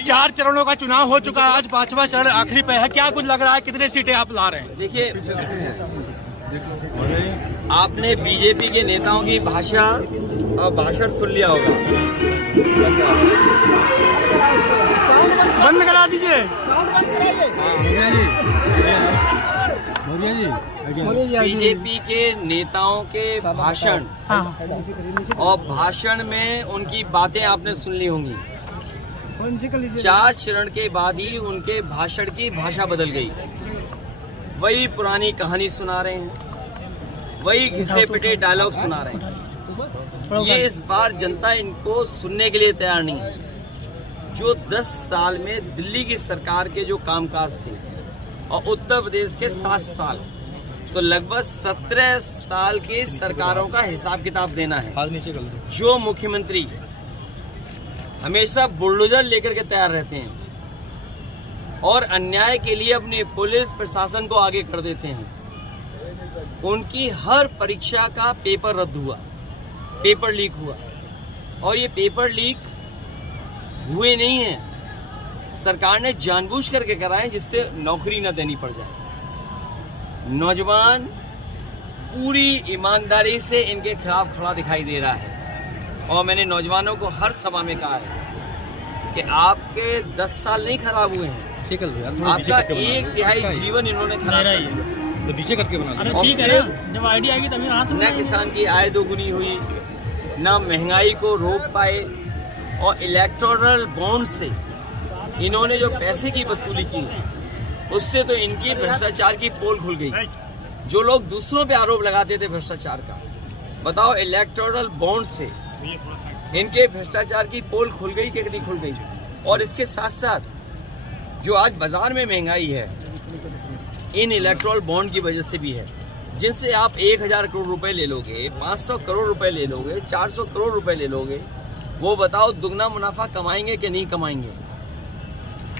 4 चरणों का चुनाव हो चुका है, आज 5वां चरण आखिरी पे है। क्या कुछ लग रहा है, कितनी सीटें आप ला रहे हैं? देखिए, आपने बीजेपी के नेताओं की भाषण सुन लिया होगा। बंद करा दीजिए। बीजेपी के नेताओं के भाषण और भाषण में उनकी बातें आपने सुन ली होंगी। 4 चरण के बाद ही उनके भाषण की भाषा बदल गई। वही पुरानी कहानी सुना रहे हैं, वही घिसे पिटे डायलॉग सुना रहे हैं। ये इस बार जनता इनको सुनने के लिए तैयार नहीं है। जो 10 साल में दिल्ली की सरकार के जो कामकाज थे और उत्तर प्रदेश के 7 साल, तो लगभग 17 साल की सरकारों का हिसाब किताब देना है। जो मुख्यमंत्री हमेशा बुलडोजर लेकर के तैयार रहते हैं और अन्याय के लिए अपनी पुलिस प्रशासन को आगे कर देते हैं, उनकी हर परीक्षा का पेपर रद्द हुआ, पेपर लीक हुआ। और ये पेपर लीक हुए नहीं हैं, सरकार ने जानबूझ करके कराए जिससे नौकरी न देनी पड़ जाए। नौजवान पूरी ईमानदारी से इनके खिलाफ खड़ा दिखाई दे रहा है और मैंने नौजवानों को हर सभा में कहा है कि आपके 10 साल नहीं खराब हुए हैं, आपका 1/3 जीवन इन्होंने खराब किया। नीचे करके बना ठीक है, जब आईडिया आएगी तभी न किसान की आय दोगुनी हुई, न महंगाई को रोक पाए, और इलेक्टोरल बॉन्ड से इन्होंने जो पैसे की वसूली की उससे तो इनकी भ्रष्टाचार की पोल खुल गई। जो लोग दूसरों पे आरोप लगाते थे भ्रष्टाचार का, बताओ इलेक्टोरल बॉन्ड से इनके भ्रष्टाचार की पोल खुल गई कि नहीं खुल गई। और इसके साथ साथ जो आज बाजार में महंगाई है, इन इलेक्टोरल बॉन्ड की वजह से भी है, जिनसे आप 1000 करोड़ रुपए ले लोगे, 500 करोड़ रुपए ले लोगे, 400 करोड़ रुपए ले लोगे, वो बताओ दुगना मुनाफा कमाएंगे कि नहीं कमाएंगे।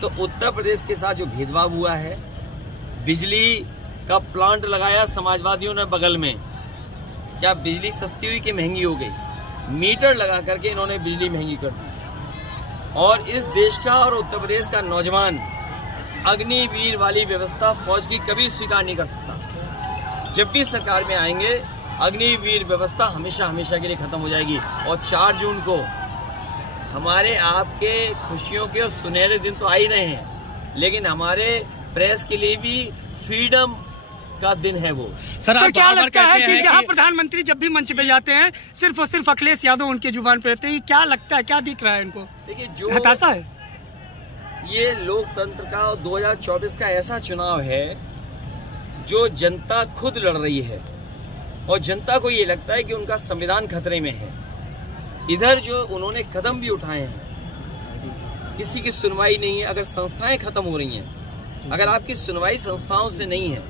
तो उत्तर प्रदेश के साथ जो भेदभाव हुआ है, बिजली का प्लांट लगाया समाजवादियों ने बगल में, क्या बिजली सस्ती हुई कि महंगी हो गई? मीटर लगा करके इन्होंने बिजली महंगी कर दी। और इस देश का और उत्तर प्रदेश का नौजवान अग्निवीर वाली व्यवस्था फौज की कभी स्वीकार नहीं कर सकता। जब भी सरकार में आएंगे, अग्निवीर व्यवस्था हमेशा हमेशा के लिए खत्म हो जाएगी। और 4 जून को हमारे आपके खुशियों के और सुनहरे दिन तो आ ही रहे हैं, लेकिन हमारे प्रेस के लिए भी फ्रीडम का दिन है वो। सर क्या लगता है कि जहां प्रधानमंत्री जब भी मंच पे जाते हैं सिर्फ और सिर्फ अखिलेश यादव उनके जुबान पे रहते हैं, क्या लगता है, क्या दिख रहा है इनको? देखिए, जो हताशा है, ये लोकतंत्र का और 2024 का ऐसा चुनाव है जो जनता खुद लड़ रही है और जनता को ये लगता है कि उनका संविधान खतरे में है। इधर जो उन्होंने कदम भी उठाए हैं, किसी की सुनवाई नहीं है। अगर संस्थाएं खत्म हो रही हैं, अगर आपकी सुनवाई संस्थाओं से नहीं है,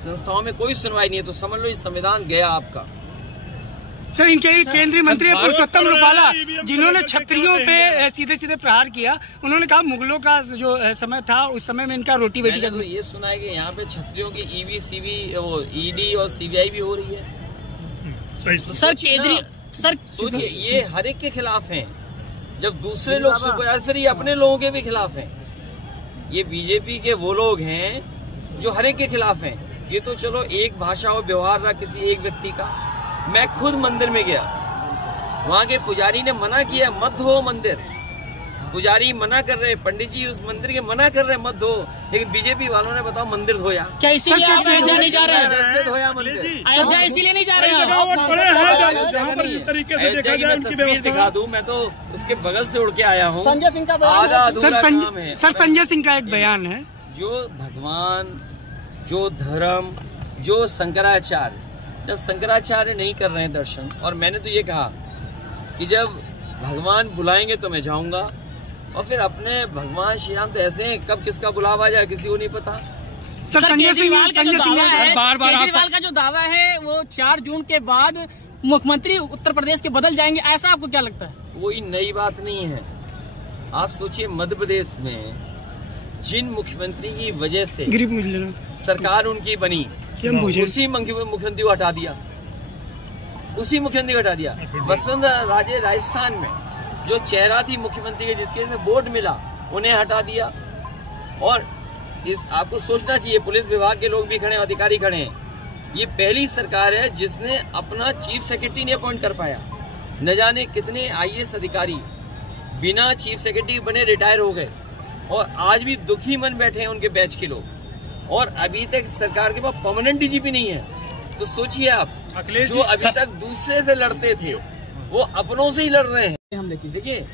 संस्थाओं में कोई सुनवाई नहीं है, तो समझ लो ये संविधान गया आपका। सर, इनके केंद्रीय मंत्री पुरुषोत्तम रूपाला, जिन्होंने क्षत्रियों पे सीधे सीधे प्रहार किया, उन्होंने कहा मुगलों का जो समय था उस समय में इनका रोटी बेटी का। तो ये सुना है कि यहाँ पे क्षत्रियों की ईडी और सीबीआई भी हो रही है। तो सर सोचिए, ये हर एक के खिलाफ हैं। जब दूसरे लोग सुपर, फिर ये अपने लोगों के भी खिलाफ हैं। ये बीजेपी के वो लोग हैं जो हर एक के खिलाफ हैं। ये तो चलो एक भाषा और व्यवहार रहा किसी एक व्यक्ति का। मैं खुद मंदिर में गया, वहाँ के पुजारी ने मना किया मत धो मंदिर। पुजारी मना कर रहे, पंडित जी उस मंदिर के मना कर रहे मत धो, लेकिन बीजेपी वालों ने बताओ मंदिर धोया। क्या इसीलिए आप अयोध्या नहीं जा रहे हैं? धोया मंदिर, अयोध्या इसीलिए नहीं जा रहे हैं? तस्वीर दिखा दूं, मैं तो उसके बगल से उड़ के आया हूँ। संजय सिंह का सर, संजय सिंह का एक बयान है, जो भगवान, जो धर्म, जो शंकराचार्य, जब शंकराचार्य नहीं कर रहे हैं दर्शन, और मैंने तो ये कहा कि जब भगवान बुलाएंगे तो मैं जाऊंगा। और फिर अपने भगवान श्री राम तो ऐसे हैं, कब किसका बुलावा जाए किसी को नहीं पता। सर, संजय सिंह केजरीवाल का जो दावा है वो 4 जून के बाद मुख्यमंत्री उत्तर प्रदेश के बदल जाएंगे, ऐसा आपको क्या लगता है? कोई नई बात नहीं है। आप सोचिए, मध्य प्रदेश में जिन मुख्यमंत्री की वजह से सरकार उनकी बनी, उसी मुख्यमंत्री को हटा दिया, उसी मुख्यमंत्री को हटा दिया। वसुंधरा राजे राजस्थान में जो चेहरा थी मुख्यमंत्री के, जिसके से वोट मिला, उन्हें हटा दिया। और इस आपको सोचना चाहिए, पुलिस विभाग के लोग भी खड़े हैं, अधिकारी खड़े हैं, ये पहली सरकार है जिसने अपना चीफ सेक्रेटरी नहीं अपॉइंट कर पाया। न जाने कितने आईएएस अधिकारी बिना चीफ सेक्रेटरी बने रिटायर हो गए और आज भी दुखी मन बैठे हैं उनके बैच के लोग। और अभी तक सरकार के पास परमानेंट डीजीपी नहीं है। तो सोचिए आप, जो अभी तक दूसरे से लड़ते थे वो अपनों से ही लड़ रहे हैं। देखिए,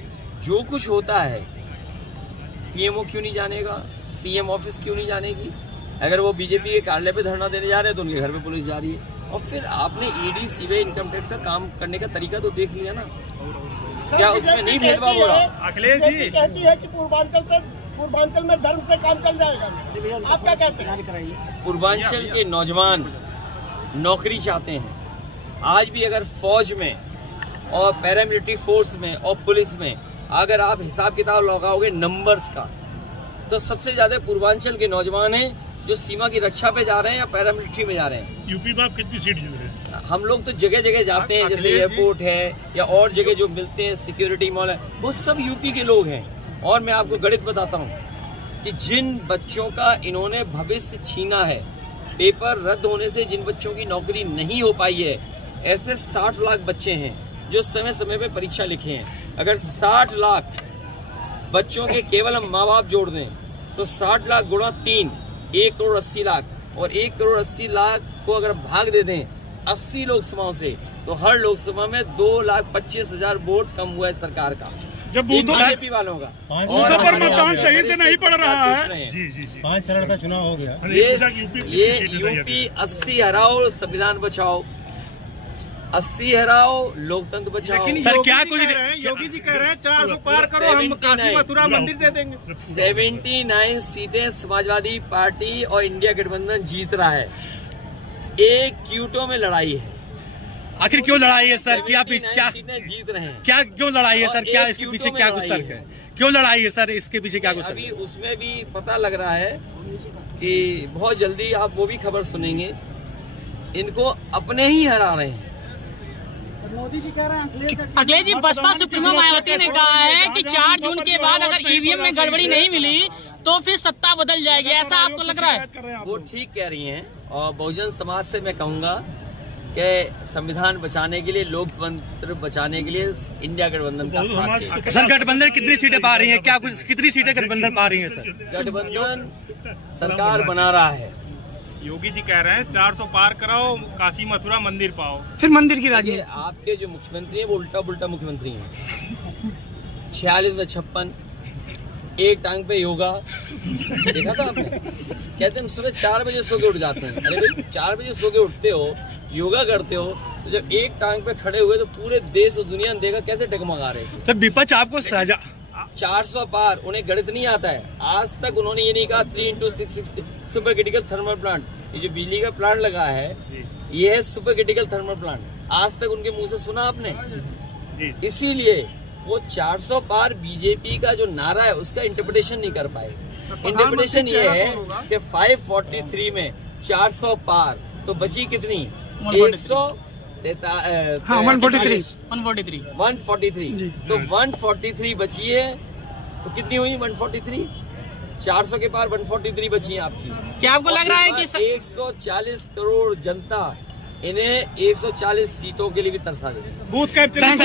जो कुछ होता है पीएमओ क्यों नहीं जानेगा, सीएम ऑफिस क्यों नहीं जानेगी? अगर वो बीजेपी के कार्यालय पे धरना देने जा रहे हैं तो उनके घर पे पुलिस जा रही है। और फिर आपने ईडी, सीबीआई, इनकम टैक्स का काम करने का तरीका तो देख लिया ना, क्या उसमें नहीं भेदभाव हो रहा? अखिलेश जी कहती है कि पूर्वांचल में धर्म से काम चल जाएगा, आप क्या कहते हैं? पूर्वांचल के नौजवान नौकरी चाहते हैं। आज भी अगर फौज में और पैरामिलिट्री फोर्स में और पुलिस में अगर आप हिसाब किताब लगाओगे नंबर्स का, तो सबसे ज्यादा पूर्वांचल के नौजवान हैं जो सीमा की रक्षा पे जा रहे हैं या पैरामिलिट्री में जा रहे हैं। यूपी में आप कितनी सीट जीत रहे हैं? हम लोग तो जगह जगह जाते हैं, जैसे एयरपोर्ट है या और जगह जो मिलते हैं, सिक्योरिटी मॉल है, वो सब यूपी के लोग हैं। और मैं आपको गणित बताता हूँ कि जिन बच्चों का इन्होंने भविष्य छीना है, पेपर रद्द होने से जिन बच्चों की नौकरी नहीं हो पाई है, ऐसे 60 लाख बच्चे हैं जो समय समय पे परीक्षा लिखे हैं। अगर 60 लाख बच्चों के केवल हम माँ बाप जोड़ दें तो 60 लाख गुणा 3, 1 करोड़ 80 लाख, और 1 करोड़ 80 लाख को अगर भाग दे दें 80 लोकसभाओं से, तो हर लोकसभा में 2,25,000 वोट कम हुआ है सरकार का, जब बीजेपी वालों का। और मतदान सही से नहीं पड़ रहा है। जी 5 चरण का चुनाव हो गया। ये यूपी 80 हराओ संविधान बचाओ, 80 हराओ लोकतंत्र बचाओ। सर क्या कुछ योगी जी कह रहे हैं 400 पार करो, हम काशी मथुरा मंदिर दे देंगे। 79 सीटें समाजवादी पार्टी और इंडिया गठबंधन जीत रहा है। एक क्यूटो में लड़ाई है। आखिर क्यों लड़ाई है सर? क्या सीटें जीत रहे हैं? क्या क्यों लड़ाई है सर? क्या इसके पीछे क्या कुछ तर्क है? क्यों लड़ाई है सर? इसके पीछे क्या कुछ तर्क है? अभी उसमें भी पता लग रहा है कि बहुत जल्दी आप वो भी खबर सुनेंगे, इनको अपने ही हरा रहे हैं। मोदी जी कह रहे हैं, अखिलेश जी बसपा सुप्रीमो मायावती ने कहा है कि 4 जून के बाद अगर ईवीएम में गड़बड़ी नहीं मिली तो फिर सत्ता बदल जाएगी, ऐसा आपको लग रहा है? वो ठीक कह रही हैं। और बहुजन समाज से मैं कहूंगा कि संविधान बचाने के लिए, लोकतंत्र बचाने के लिए इंडिया गठबंधन का साथ दें। सर गठबंधन कितनी सीटें पा रही है? क्या कुछ कितनी सीटें गठबंधन पा रही है सर? गठबंधन सरकार बना रहा है। योगी जी कह रहे हैं 400 पार कराओ, काशी मथुरा मंदिर पाओ, फिर मंदिर की राजनीति। आपके जो मुख्यमंत्री हैं वो उल्टा पुल्टा मुख्यमंत्री हैं। 46 में 56, एक टांग पे योगा, देखा था आपने? कहते हैं सुबह 4 बजे सो के उठ जाते हैं। अरे भाई 4 बजे सो के उठते हो, योगा करते हो, तो जब एक टांग पे खड़े हुए तो पूरे देश और दुनिया ने देखा कैसे डगमगा रहे थे। सर विपक्ष आपको सजा 400 पार, उन्हें गणित नहीं आता है। आज तक उन्होंने ये नहीं कहा 3x660 super critical thermal plant. ये जो बिजली का प्लांट लगा है ये है सुपर क्रिटिकल थर्मल प्लांट। आज तक उनके मुंह से सुना आपने? इसीलिए वो 400 पार बीजेपी का जो नारा है उसका इंटरप्रिटेशन नहीं कर पाए। इंटरप्रिटेशन ये है कि 543 में 400 पार, तो बची कितनी? 143। तो 143 बची है, तो कितनी हुई 143? 400 के पार 143 बची है आपकी। क्या आपको लग रहा है कि 140 करोड़ जनता इन्हें 140 सीटों के लिए भी तरसा देगी। बूथ कैप्चरिंग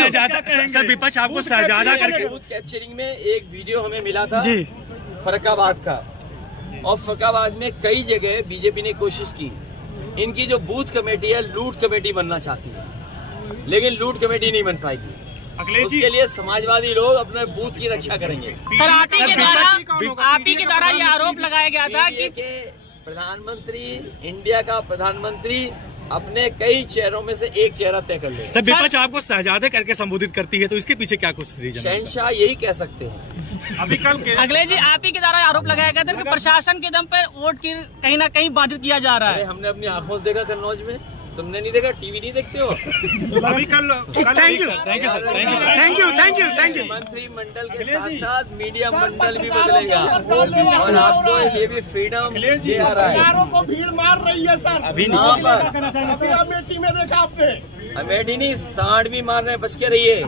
सर विपक्ष आपको सहजादा करके बूथ कैप्चरिंग में एक वीडियो हमें मिला था फरक्काबाद का, और फरक्काबाद में कई जगह बीजेपी ने कोशिश की। इनकी जो बूथ कमेटी है लूट कमेटी बनना चाहती है, लेकिन लूट कमेटी नहीं बन पाएगी। उसके लिए समाजवादी लोग अपने बूथ की रक्षा करेंगे। सर आप ही के द्वारा ये आरोप लगाया गया था कि प्रधानमंत्री, इंडिया का प्रधानमंत्री अपने कई चेहरों में से एक चेहरा तय कर ले। सर विपक्ष आपको शहजादे करके संबोधित करती है, तो इसके पीछे क्या कुछ रीजन? शहंशाह यही कह सकते हैं। अभी कल अखिलेश जी आप ही के द्वारा आरोप लगाया गया था कि प्रशासन के दम पर वोट की कहीं ना कहीं बाधित किया जा रहा है। हमने अपनी आंखों से देखा कन्नौज में, तुमने नहीं देखा? टीवी नहीं देखते हो? अभी कल थैंक यू। मंत्रिमंडल के साथ साथ मीडिया मंडल भी बदलेगा और आपको ये भी फ्रीडम दे आ रहा है। को भीड़ मार रही है सर, अभी अमेठी में देखा आपने? अमेठी नहीं, सांड भी मार रहे, बच के रहिए।